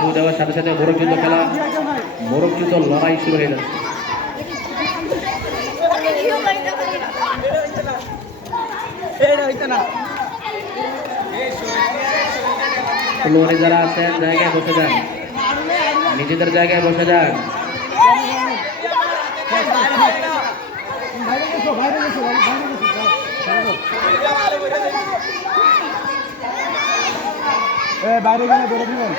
ফু দেওয়ার সাথে সাথে মোরগ যুদ্ধ খেলা মোরগ যুদ্ধ লড়াই শুরু হয়ে যাচ্ছে। ফুলওয়ারি যারা আছেন, জায়গায় বসে যান। নিজেদের জায়গায় বসে যান। বাইরে গেলে বেরো দিবেন।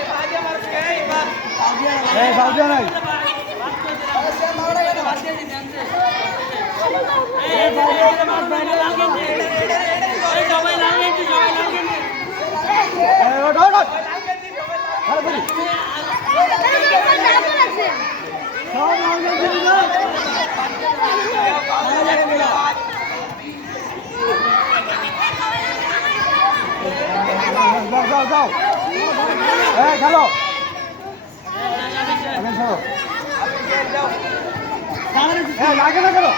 যাও যাও যাও। এই খেলো। এই লাগে না খেলো।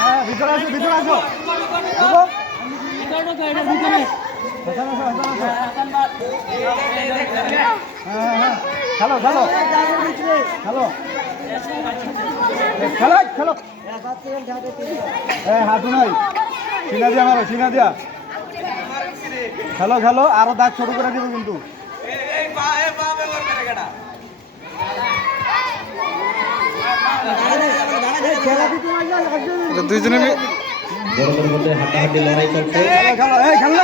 হ্যাঁ ভিতরে আসো ভিতরে আসো। দেখো খেলো খেলো খেলো। খেলো খেলো হাঁটু নাই সিনা দিয়া মারো সিনা দিয়া খেলো খেলো আরও দাগ ছোট করে দিবে কিন্তু দুইজনে বড়দের মধ্যে হাঁটাহাঁটি লড়াই চলছে। খেলো এই খেলো না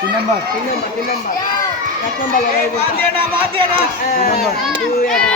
তিন নাম্বার। তিন নাম্বার তিন নাম্বার।